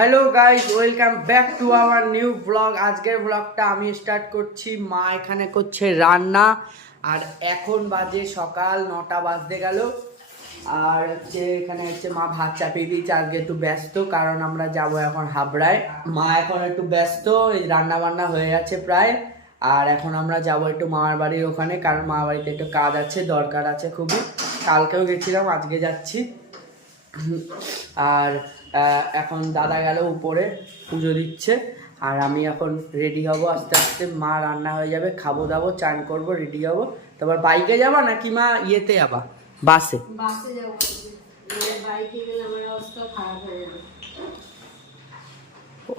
Hello guys, welcome back to our new blog. আজকের ব্লগটা আমি স্টার্ট করছি। মা এখানে করছে রান্না, আর এখন বাজে সকাল 9টা বাজতে গেল। আর এখানে মা ভাত চাপিয়ে দিয়েছে। আজকে একটু ব্যস্ত, কারণ আমরা যাব এখন হাবড়ায়। মা এখন একটু ব্যস্ত, এই রান্না বান্না হয়ে গেছে প্রায়। আর এখন আমরা যাব একটু মামার বাড়ির ওখানে, কারণ মামার বাড়িতে একটু কাজ আছে, দরকার আছে খুবই। কালকেও গেছিলাম, আজকে যাচ্ছি। আর এখন দাদা গেল উপরে, পুজো দিচ্ছে। আর আমি এখন রেডি হব আস্তে আস্তে। মা রান্না হয়ে যাবে, খাবো দাবো, চান করবো, রেডি হবো। তারপর বাইকে যাবা নাকি মা ইয়েতে যাবা? বাসে যাবো। বাইকে গেলে আমার অবস্থা খারাপ হয়ে যাবে।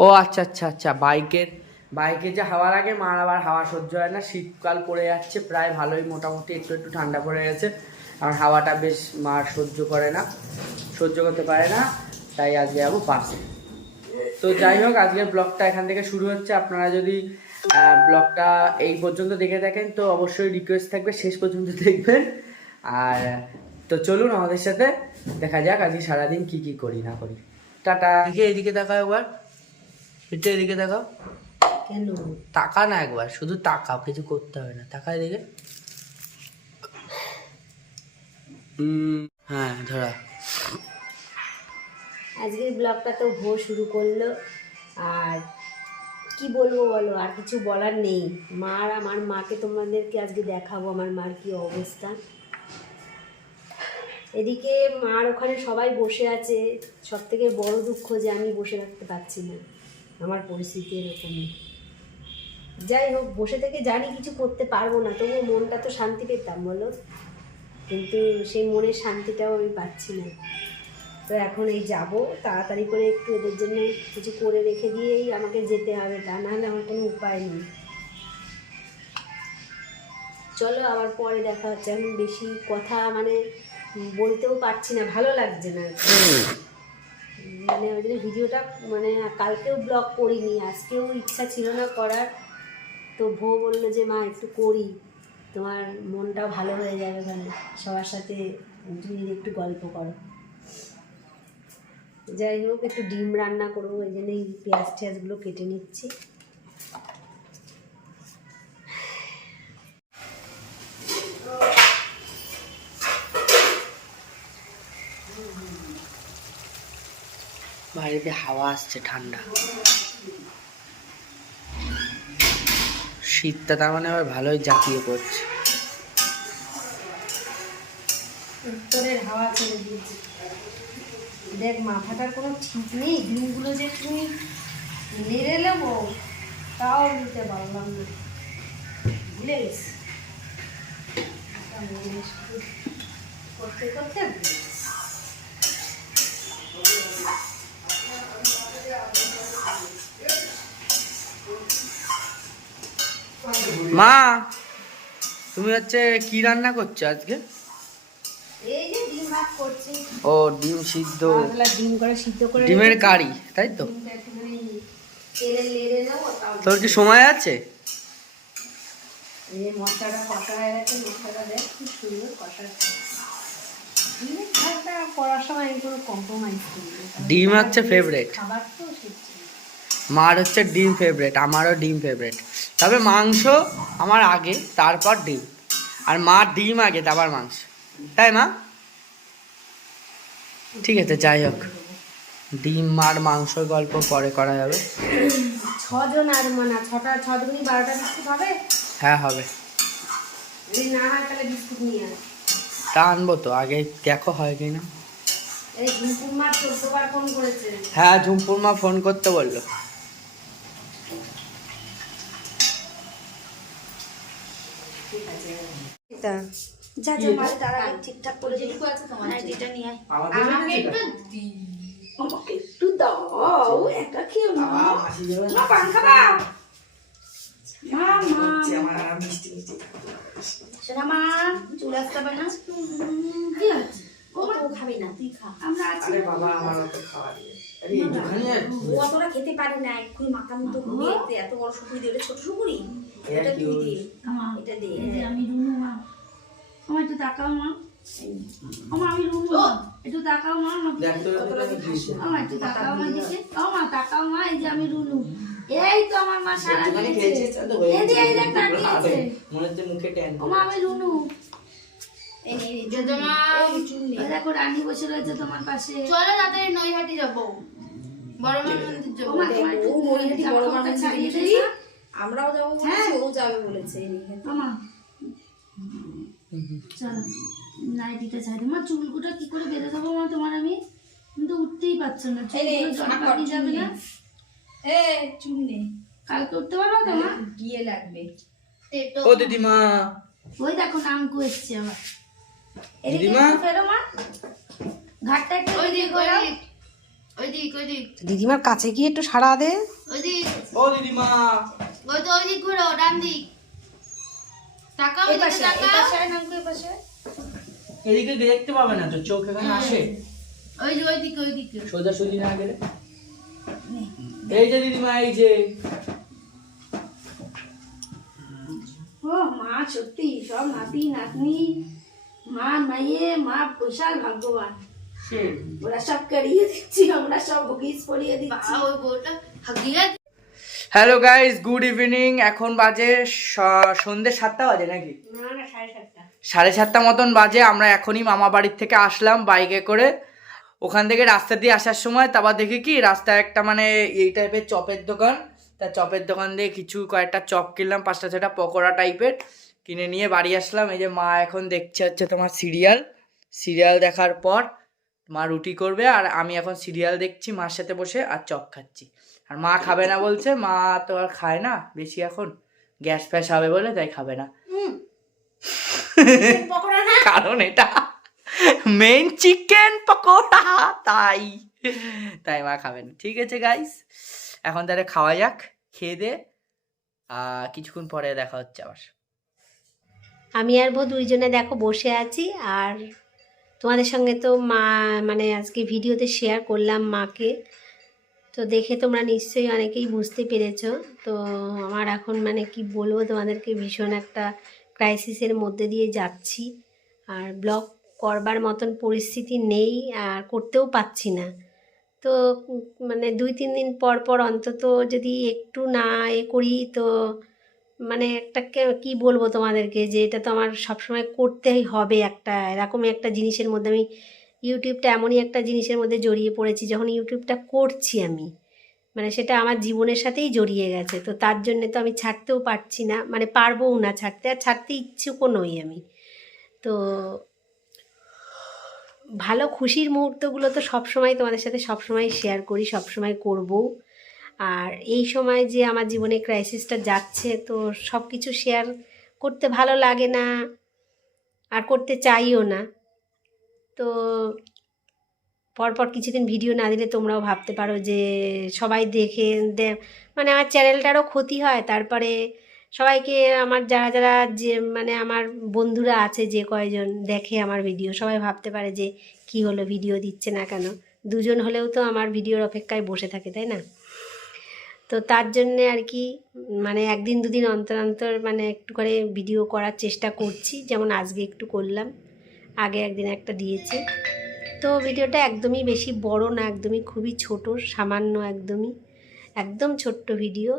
ও আচ্ছা আচ্ছা আচ্ছা, বাইকে যে হাওয়া লাগে, মার আবার হাওয়া সহ্য হয় না। শীতকাল পড়ে যাচ্ছে প্রায়, ভালোই মোটামুটি একটু একটু ঠান্ডা পড়ে গেছে। আর হাওয়াটা বেশ মার সহ্য করতে পারে না, তাই আজকে যাবো বাসে। তো যাই হোক, আজকের ব্লগটা এখান থেকে শুরু হচ্ছে। আপনারা যদি ব্লগটা এই পর্যন্ত দেখে থাকেন তো অবশ্যই রিকোয়েস্ট থাকবে শেষ পর্যন্ত দেখবেন। আর তো চলুন আমাদের সাথে, দেখা যাক আজকে সারাদিন কি কি করি না করি। টাটা। এদিকে তাকাও একবার, এদিকে তাকাও। কেন তাকা না, একবার শুধু তাকাও, কিছু করতে হবে না, তাকা এদিকে। হ্যাঁ ধরা। আজকের ব্লগটা তো ভোর শুরু করলো, আর কি বলবো বলো, আর কিছু বলার নেই। আমার মাকে তোমাদেরকে আজকে দেখাবো আমার মার কি অবস্থা। এদিকে মার ওখানে সবাই বসে আছে। সব থেকে বড় দুঃখ যে আমি বসে থাকতে পারছি না, আমার পরিস্থিতি এরকমই। যাই হোক, বসে থেকে জানি কিছু করতে পারবো না, তবুও মনটা তো শান্তি পেতাম বলো। কিন্তু সেই মনের শান্তিটাও আমি পাচ্ছি না। তো এখন এই যাব, তাড়াতাড়ি করে একটু এদের জন্য কিছু করে রেখে দিয়েই আমাকে যেতে হবে, তা নাহলে আমার কোনো উপায় নেই। চলো আবার পরে দেখা হচ্ছে। আমি বেশি কথা বলতেও পারছি না, ভালো লাগছে না। ওই জন্য ভিডিওটা কালকেও ব্লগ করিনি, আজকেও ইচ্ছা ছিল না করার। তো বললো যে মা একটু করি, তোমার মনটাও ভালো হয়ে যাবে, ওখানে সবার সাথে তুমি একটু গল্প করো। যাই হোক, একটু ডিম রান্না করবো, ওই জন্য এই পেঁয়াজ টেয়াজগুলো কেটে নিচ্ছি। বাইরে হাওয়া আসছে ঠান্ডা, শীতটা তার মানে আবার ভালোই জাঁকিয়ে পড়ছে। উত্তরের হাওয়া ছেড়ে দিয়েছি। দেখ, মাথাটার কোনো ঠিক নেই, ডিমগুলো যে তুমি নেড়ে নেবো তাও নিতে পারলাম না, ভুলে গেছি করতে করতে। মা, তুমি কি রান্না করছো আজকে? এই যে ডিম ভাত করছি। ও, ডিম সিদ্ধ। ডিম করে সিদ্ধ করে ডিমের কারি, তাই তো? তেলে নেড়ে নেবো। তোর কি সময় আছে? এই মশলাটা কষা হয়ে গেছে, মশলাটা দেখ খুব সুন্দর কষাচ্ছে। ডিমের ঝালটা করার সময় আমি কোনো কম্প্রোমাইজ করি না। ডিম হচ্ছে ফেভারিট খাবার তো সেটা মার, হচ্ছে ডিম ফেভারিট, আমারও ডিম ফেভারিট। তবে মাংস আমার আগে, তারপর ডিম। আর মার ডিম আগে, তারপর মাংস, তাই মা? ঠিক আছে, যাই হোক, ডিম আর মাংসর গল্প পরে করা যাবে। 6 জন আর 6 দুগুনি 12টা বিস্কুট হবে? হ্যাঁ হবে। যদি না হয় তাহলে বিস্কুট নিয়ে আস। তা আনবো তো, আগে দেখো হয় কিনা। এই ঝুমপুর মা 14 বার ফোন করেছে। হ্যাঁ, ঝুমপুর মা ফোন করতে বললো। ঠিক আছে, যা যা মাঝে তারা ঠিকঠাক করে যেটুকু আছে তোমার নাইটিটা নিয়ে আয়। আমাকে একটু দাও, একা খেও না। মা পান খাবা? শোনা মা, চলে আসতে হবে না? কি আছে? ও খাবি না, তুই খা। আমরা আছি। আরে বাবা, আমার তো খাওয়া দিয়ে। আরে এইখানে অতটা খেতে পারি না, এক্ষুনি মাথা মতো ঘুরিয়ে এত বড় সুপুরি দেবে, ছোট সুপুরি এটা তুই দে, এটা দে। আমি রুনু মা, আমার একটু তাকাও মা। আমা আমি রুনু একটু তাকাও মা দেখ তোর কতটা দিয়েছে আমা একটু তাকাও মা দিকে আমা তাকাও মা এই যে আমি রুনু এই তো আমার মা সারা দিয়েছে এই যে এই দেখ তাকিয়েছে মনে হচ্ছে মুখে ট্যান আমা আমি রুনু এই জেজমা এই দেখো রানী বসে রয়েছে তোমার পাশে চলো তাড়াতাড়ি নৈহাটি যাবো বড় মা মন্দির যাবো আমা তোমার একটু নৈহাটি বড় মা চাপটা ছাড়িয়ে মন্দির দেই না আমরাও যাবো বলেছি, ও যাবে বলেছে এই নিয়ে। আমা চলো নাইটিটা ছাড়ি মা চুলগুলো কি করে বেঁধে দেবো মা তোমার আমি কিন্তু উঠতেই পারছো না চুলগুলো জট পাকিয়ে যাবে না চুল নেই, কালকে উঠতে পারবা তো মা গিয়ে লাগবে। ও দিদিমা ওই দেখো নামকু এসছে আবার দিদিমা ফেরো মা ঘাটটা একটু ওই দিয়ে দিক ঘোরাও ওই দিক দিদিমার কাছে গিয়ে একটু সাড়া দে। ওই দিক ও দিদিমা ওই দিক ঘুরো ডান দিক তাকাও এই এদিকে পাশে এই তাকাও পাশে নামকু এই পাশে এদিকে দেখতে পাবে না তো চোখ এখানে আসে ওই যে ওই দিকে সোজা সুজি না গেলে এই যে দিদিমা এই যে ও মা সত্যি সব নাতি নাতনি মা মাইয়ে মা বিশাল ভাগ্যবান ওরা সব করিয়ে দিচ্ছি আমরা সব হগিস পরিয়ে দিচ্ছি ওই বউটা হাগিয়ে হ্যালো গাইস গুড ইভিনিং এখন বাজে সন্ধ্যে 7টা বাজে নাকি না না 7:30 7:30 মতন বাজে। আমরা এখনই মামা বাড়ির থেকে আসলাম বাইকে করে। ওখান থেকে রাস্তা দিয়ে আসার সময় তারপর দেখি কি রাস্তায় একটা মানে এই টাইপের চপের দোকান, তা চপের দোকান দিয়ে কয়েকটা চপ কিনলাম, 5-6টা পকোড়া টাইপের কিনে নিয়ে বাড়ি আসলাম। এই যে মা এখন দেখছে হচ্ছে তোমার সিরিয়াল দেখার পর মা রুটি করবে আর আমি এখন সিরিয়াল দেখছি মার সাথে বসে আর চপ খাচ্ছি। আর মা খাবে না বলছে, মা তো আর খায় না বেশি, এখন গ্যাস ফ্যাস হবে বলে তাই খাবে না। কারণ এটা মেইন চিকেন পকোড়া, তাই মা খাবে না। ঠিক আছে গাইস, এখন তাহলে খাওয়া যাক, খেয়ে দে কিছুক্ষণ পরে দেখা হচ্ছে আবার। আমি আর বউ দুইজনে দেখো বসে আছি, আর তোমাদের সঙ্গে তো মা মানে আজকে ভিডিওতে শেয়ার করলাম মাকে, তো দেখে তোমরা নিশ্চয়ই অনেকেই বুঝতে পেরেছো। তো আমার এখন মানে কি বলবো তোমাদেরকে, ভীষণ একটা ক্রাইসিসের মধ্যে দিয়ে যাচ্ছি, আর ব্লগ করবার মতন পরিস্থিতি নেই আর করতেও পাচ্ছি না। তো মানে 2-3 দিন পর পর অন্তত যদি একটু না করি তো মানে একটা কি বলবো তোমাদেরকে, যে এটা তো আমার সবসময় করতেই হবে। একটা এরকমই একটা জিনিসের মধ্যে আমি, ইউটিউবটা এমনই একটা জিনিসের মধ্যে জড়িয়ে পড়েছি, যখন ইউটিউবটা করছি আমি মানে সেটা আমার জীবনের সাথেই জড়িয়ে গেছে। তো তার জন্যে তো আমি ছাড়তেও পারছি না, মানে পারবও না ছাড়তে, আর ছাড়তে ইচ্ছুকও নই আমি। তো ভালো খুশির মুহূর্তগুলো তো সবসময় তোমাদের সাথে সবসময় শেয়ার করি, সবসময় করবো। আর এই সময় যে আমার জীবনে ক্রাইসিসটা যাচ্ছে, তো সব কিছু শেয়ার করতে ভালো লাগে না আর করতে চাইও না। তো পরপর কিছুদিন ভিডিও না দিলে তোমরাও ভাবতে পারো যে সবাই দেখে মানে আমার চ্যানেলটারও ক্ষতি হয়। তারপরে সবাইকে আমার যারা যে মানে আমার বন্ধুরা আছে যে কয়জন দেখে আমার ভিডিও, সবাই ভাবতে পারে যে কি হলো ভিডিও দিচ্ছে না কেন। দুজন হলেও তো আমার ভিডিওর অপেক্ষায় বসে থাকে, তাই না? তো তার জন্যে আর কি মানে 1-2 দিন অন্তর অন্তর মানে একটু করে ভিডিও করার চেষ্টা করছি, যেমন আজকে একটু করলাম, আগে একদিন একটা দিয়েছি। তো ভিডিওটা একদমই বেশি বড় না, একদমই খুবই ছোট, সামান্য একদম ছোট্ট ভিডিও।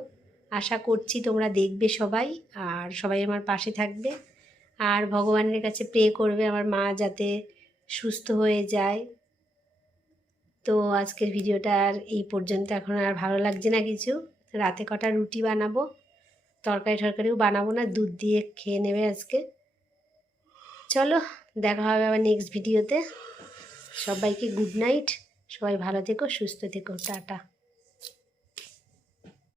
আশা করছি তোমরা দেখবে সবাই, আর সবাই আমার পাশে থাকবে, আর ভগবানের কাছে প্রে করবে আমার মা যাতে সুস্থ হয়ে যায়। তো আজকের ভিডিওটা আর এই পর্যন্ত, এখন আর ভালো লাগছে না কিছু। রাতে কটা রুটি বানাবো, তরকারিও বানাবো না, দুধ দিয়ে খেয়ে নেবে আজকে। চলো দেখা হবে আবার নেক্সট ভিডিওতে। সবাইকে গুড নাইট, সবাই ভালো থেকো, সুস্থ থেকো, টাটা।